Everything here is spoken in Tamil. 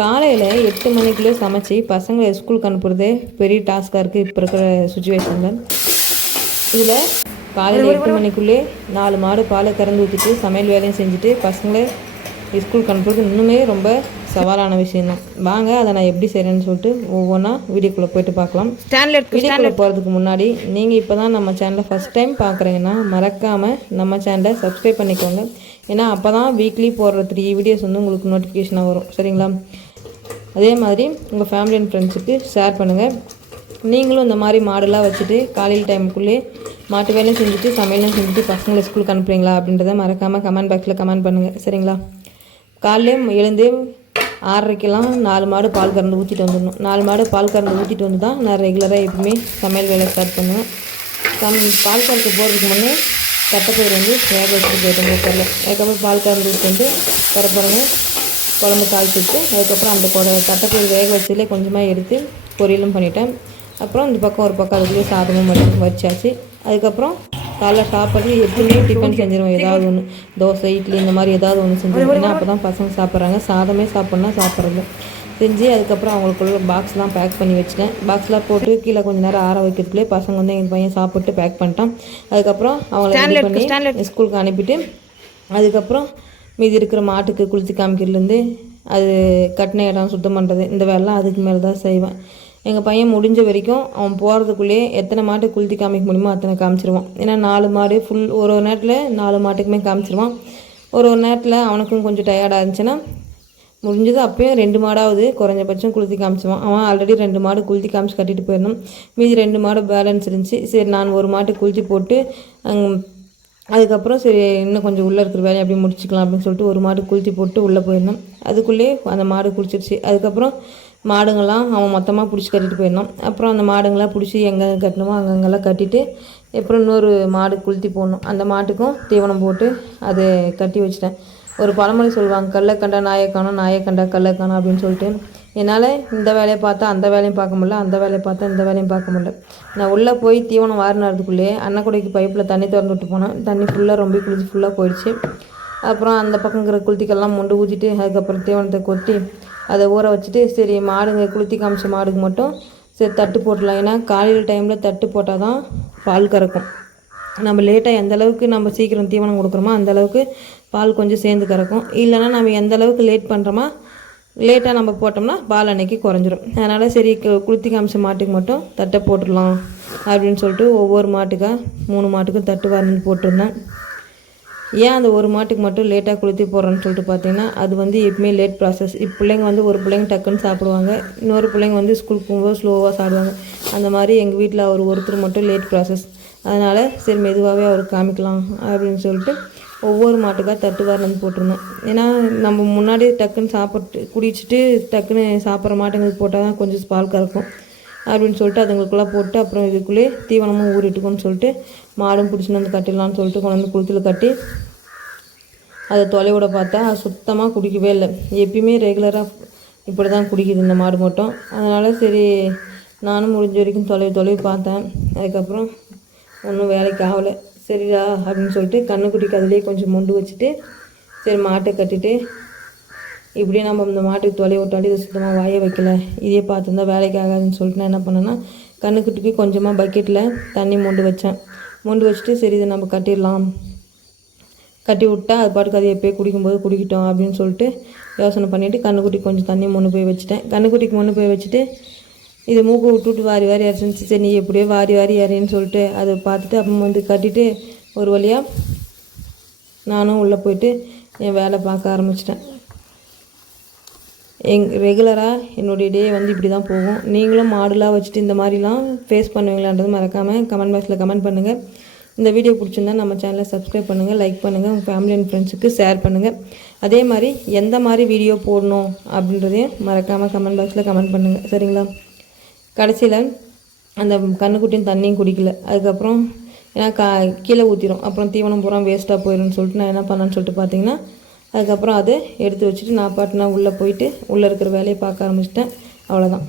காலையில் 8 மணிக்குள்ளே சமைச்சி பசங்களை ஸ்கூலுக்கு அனுப்புறதே பெரிய டாஸ்காக இருக்குது இப்போ இருக்கிற சுச்சுவேஷனில். இதில் காலையில் 8 மணிக்குள்ளே 4 மாடு பாலை கறந்து ஊற்றிட்டு சமையல் வேலையும் செஞ்சுட்டு பசங்களை ஸ்கூலுக்கு அனுப்புறது இன்னுமே ரொம்ப சவாலான விஷயம்தான். வாங்க அதை நான் எப்படி செய்கிறேன்னு சொல்லிட்டு ஒவ்வொன்றா வீடியோக்குள்ளே போய்ட்டு பார்க்கலாம். வீடியோக்குள்ளே போகிறதுக்கு முன்னாடி நீங்கள் இப்போ தான் நம்ம சேனலை ஃபஸ்ட் டைம் பார்க்குறீங்கன்னா மறக்காமல் நம்ம சேனலை சப்ஸ்கிரைப் பண்ணிக்கோங்க. ஏன்னா அப்போ தான் வீக்லி போடுற 3 வீடியோஸ் வந்து உங்களுக்கு நோட்டிஃபிகேஷனாக வரும். சரிங்களா? அதே மாதிரி உங்கள் ஃபேமிலி அண்ட் ஃப்ரெண்ட்ஸுக்கு ஷேர் பண்ணுங்கள். நீங்களும் இந்த மாதிரி மாடெல்லாம் வச்சுட்டு காலையில் டைமுக்குள்ளே மாட்டு வேலையும் செஞ்சுட்டு சமையலும் செஞ்சுட்டு பசங்களை ஸ்கூலுக்கு அனுப்புறீங்களா அப்படின்றத மறக்காமல் கமெண்ட் பாக்ஸில் கமெண்ட் பண்ணுங்கள். சரிங்களா? காலையில் எழுந்து 6:30க்கெல்லாம் 4 மாடு பால் கறந்து ஊற்றிட்டு வந்துடணும். 4 மாடு பால் கறந்து ஊற்றிட்டு வந்து தான் நான் ரெகுலராக எப்பவுமே சமையல் வேலை ஸ்டார்ட் பண்ணுவேன். பால் கறக்க போகிறதுக்கு முன்னே தட்டைப்பயிர் வந்து வேக வச்சுட்டு போயிட்டோம் குக்கரில். அதுக்கப்புறம் பால் கறந்து ஊற்றி வந்து பரப்புறங்க குழம்பு தாளிச்சுட்டு அதுக்கப்புறம் அந்த தட்டைப்பயிர் வேக வச்சதுலேயே கொஞ்சமாக எடுத்து பொரியலும் பண்ணிட்டேன். அப்புறம் இந்த பக்கம் ஒரு பக்கம் அதுக்குள்ளே சாதமும் மட்டும் வச்சாச்சு. அதுக்கப்புறம் காலைல சாப்பிட்றது எப்பவுமே டிஃபன் செஞ்சிருவோம். ஏதாவது ஒன்று தோசை இட்லி இந்த மாதிரி ஏதாவது ஒன்று செஞ்சிருவோம். ஏன்னா அப்போ தான் பசங்க சாப்பிட்றாங்க. சாதமே சாப்பிட்னா சாப்பிட்றது செஞ்சு அதுக்கப்புறம் அவங்களுக்குள்ள பாக்ஸ்லாம் பேக் பண்ணி வச்சுட்டேன். பாக்ஸ்லாம் போட்டு கீழே கொஞ்சம் நேரம் ஆற வைக்கிறதுலேயே பசங்க வந்து எங்கள் பையன் சாப்பிட்டு பேக் பண்ணிட்டான். அதுக்கப்புறம் அவங்கள ரெடி பண்ணி ஸ்கூலுக்கு அனுப்பிட்டு அதுக்கப்புறம் மீதி இருக்கிற மாட்டுக்கு குளித்து காமிக்கிறதுலேருந்து அது கட்டின இடம் சுத்தம் பண்ணுறது இந்த வேலைலாம் அதுக்கு மேலே தான் செய்வேன். எங்கள் பையன் முடிஞ்ச வரைக்கும் அவன் போகிறதுக்குள்ளேயே எத்தனை மாட்டு குளித்து காமிக்க முடியுமோ அத்தனை காமிச்சிருவான். ஏன்னா 4 மாடு ஃபுல் ஒரு நேரத்தில் 4 மாட்டுக்குமே காமிச்சிருவான். ஒரு நேரத்தில் அவனுக்கும் கொஞ்சம் டயர்டாக இருந்துச்சுன்னா முடிஞ்சது அப்போயும் 2 மாடாவது குறைஞ்சபட்சம் குளித்து காமிச்சிடுவான். அவன் ஆல்ரெடி 2 மாடு குளித்து காமிச்சு கட்டிட்டு போயிருந்தான். மீதி 2 மாடு பேலன்ஸ் இருந்துச்சு. சரி நான் ஒரு மாட்டு குளித்து போட்டு அதுக்கப்புறம் சரி இன்னும் கொஞ்சம் உள்ளே இருக்கிற வேலையை அப்படியே முடிச்சிக்கலாம் அப்படின்னு சொல்லிட்டு ஒரு மாடு குளித்து போட்டு உள்ளே போயிருந்தோம். அதுக்குள்ளேயே அந்த மாடு குளிச்சிருச்சு. அதுக்கப்புறம் மாடுங்கள்லாம் அவன் மொத்தமாக பிடிச்சி கட்டிட்டு போயிருந்தான். அப்புறம் அந்த மாடுங்களாம் பிடிச்சி எங்கே கட்டணுமோ அங்கங்கெல்லாம் கட்டிட்டு அப்புறம் இன்னொரு மாடு குளித்து போடணும். அந்த மாட்டுக்கும் தீவனம் போட்டு அதை கட்டி வச்சிட்டேன். ஒரு பழமொழி சொல்லுவாங்க, கல்லை கண்டா நாயை காணும், நாயை கண்டா கல்லை காணும் அப்படின்னு சொல்லிட்டு. என்னால் இந்த வேலையை பார்த்தா அந்த வேலையும் பார்க்க முடியல, அந்த வேலையை பார்த்தா இந்த வேலையும் பார்க்க முடியல. நான் உள்ளே போய் தீவனம் வாரினதுக்குள்ளேயே அன்னக்குடைக்கு பைப்பில் தண்ணி திறந்து விட்டு போனேன். தண்ணி ஃபுல்லாக ரொம்ப குளிச்சு ஃபுல்லாக போயிடுச்சு. அப்புறம் அந்த பக்கங்கிற குளித்திக்கெல்லாம் மொண்டு ஊற்றிட்டு அதுக்கப்புறம் தீவனத்தை கொட்டி அதை ஊற வச்சுட்டு சரி மாடுங்க குளித்தி காமிச்ச மாடுக்கு மட்டும் சரி தட்டு போட்டலாம். ஏன்னா காலையில் டைமில் தட்டு போட்டால் தான் பால் கறக்கும். நம்ம லேட்டாக எந்த அளவுக்கு நம்ம சீக்கிரம் தீவனம் கொடுக்குறோமோ அந்தளவுக்கு பால் கொஞ்சம் சேர்ந்து கறக்கும். இல்லைனா நம்ம எந்த அளவுக்கு லேட் பண்ணுறோமோ லேட்டாக நம்ம போட்டோம்னா பால் அன்னைக்கு குறைஞ்சிரும். அதனால் சரி குளித்தி காமிச்ச மாட்டுக்கு மட்டும் தட்டை போட்டுடலாம் அப்படின்னு சொல்லிட்டு ஒவ்வொரு மாட்டுக்காக 3 மாட்டுக்கும் தட்டு வரணுன்னு போட்டிருந்தேன். ஏன் அந்த ஒரு மாட்டுக்கு மட்டும் லேட்டாக குளித்து போடுறேன்னு சொல்லிட்டு பார்த்தீங்கன்னா அது வந்து எப்பவுமே லேட் ப்ராசஸ். இப்போ பிள்ளைங்க வந்து ஒரு பிள்ளைங்க டக்குன்னு சாப்பிடுவாங்க, இன்னொரு பிள்ளைங்க வந்து ஸ்கூலுக்கு போகும்போது ஸ்லோவாக சாப்பிடுவாங்க. அந்த மாதிரி எங்கள் வீட்டில் ஒருத்தர் மட்டும் லேட் ப்ராசஸ். அதனால் சரி மெதுவாகவே அவருக்கு காமிக்கலாம் அப்படின்னு சொல்லிட்டு ஒவ்வொரு மாட்டுக்காக தட்டு வரணும்னு போட்டிருந்தேன். ஏன்னா நம்ம முன்னாடி டக்குன்னு குடிச்சிட்டு டக்குன்னு சாப்பிட்ற மாட்டுங்களுக்கு போட்டால் தான் கொஞ்சம் பால் கறக்கும் அப்படின்னு சொல்லிட்டு அதுங்களுக்குள்ளே போட்டு அப்புறம் இதுக்குள்ளே தீவனமும் ஊறிட்டுக்குன்னு சொல்லிட்டு மாடும் பிடிச்சின்னு வந்து கட்டிடலான்னு சொல்லிட்டு கொண்டு வந்து குளத்தில் கட்டி அதை தொலைவிட பார்த்தா அது சுத்தமாக குடிக்கவே இல்லை. எப்பயுமே ரெகுலராக இப்படி தான் குடிக்குது இந்த மாடு மட்டும். அதனால் சரி நானும் முடிஞ்ச வரைக்கும் தொலைவு பார்த்தேன். அதுக்கப்புறம் ஒன்றும் வேலைக்கு ஆகலை. சரிடா அப்படின்னு சொல்லிட்டு கண்ணுக்குட்டிக்கு அதிலே கொஞ்சம் மொண்டு வச்சுட்டு சரி மாட்டை கட்டிட்டு இப்படியே நம்ம இந்த மாட்டுக்கு தொலைவி விட்டாலும் இது சுத்தமாக வாய வைக்கல, இதே பார்த்துருந்தா வேலைக்கு ஆகாதுன்னு சொல்லிட்டு நான் என்ன பண்ணேன்னா கண்ணுக்குட்டிக்கு கொஞ்சமாக பக்கெட்டில் தண்ணி மொண்டு வச்சேன். மொண்டு வச்சுட்டு சரி இதை நம்ம கட்டிடலாம், கட்டி விட்டா அது பாட்டுக்கு அது எப்போயே குடிக்கும்போது குடிக்கிட்டோம் அப்படின்னு சொல்லிட்டு யோசனை பண்ணிவிட்டு கண்ணுக்குட்டிக்கு கொஞ்சம் தண்ணி மொண்டு போய் வச்சுட்டேன். கண்ணுக்குட்டிக்கு மொண்டு போய் வச்சுட்டு இது மூக்கு விட்டுவிட்டு வாரி இறச்சிருந்துச்சு. சரி நீ எப்படியோ வாரி இறேன்னு சொல்லிட்டு அதை பார்த்துட்டு அப்புறம் வந்து கட்டிட்டு ஒரு வழியாக நானும் உள்ளே போயிட்டு என் வேலை பார்க்க ஆரம்பிச்சிட்டேன். ரெகுலராக என்னுடைய டே வந்து இப்படி தான் போகும். நீங்களும் மாடுலாம் வச்சுட்டு இந்த மாதிரிலாம் ஃபேஸ் பண்ணுவீங்களான்றது மறக்காமல் கமெண்ட் பாக்ஸில் கமெண்ட் பண்ணுங்கள். இந்த வீடியோ பிடிச்சிருந்தா நம்ம சேனலை சப்ஸ்கிரைப் பண்ணுங்கள், லைக் பண்ணுங்கள், உங்கள் ஃபேமிலி அண்ட் ஃப்ரெண்ட்ஸுக்கு ஷேர் பண்ணுங்கள். அதே மாதிரி எந்த மாதிரி வீடியோ போடணும் அப்படின்றதையும் மறக்காமல் கமெண்ட் பாக்ஸில் கமெண்ட் பண்ணுங்கள். சரிங்களா? கடைசியில் அந்த கண்ணுக்குட்டியும் தண்ணியும் குடிக்கல. அதுக்கப்புறம் ஏன்னா கீழே ஊற்றிடும், அப்புறம் தீவனம் பூரா வேஸ்ட்டாக போயிடும்னு சொல்லிட்டு நான் என்ன பண்ணேன்னு சொல்லிட்டு பார்த்தீங்கன்னா அதுக்கப்புறம் அதை எடுத்து வச்சுட்டு நான் உள்ளே போயிட்டு உள்ளே இருக்கிற வேலையை பார்க்க ஆரம்பிச்சிட்டேன். அவ்வளோதான்.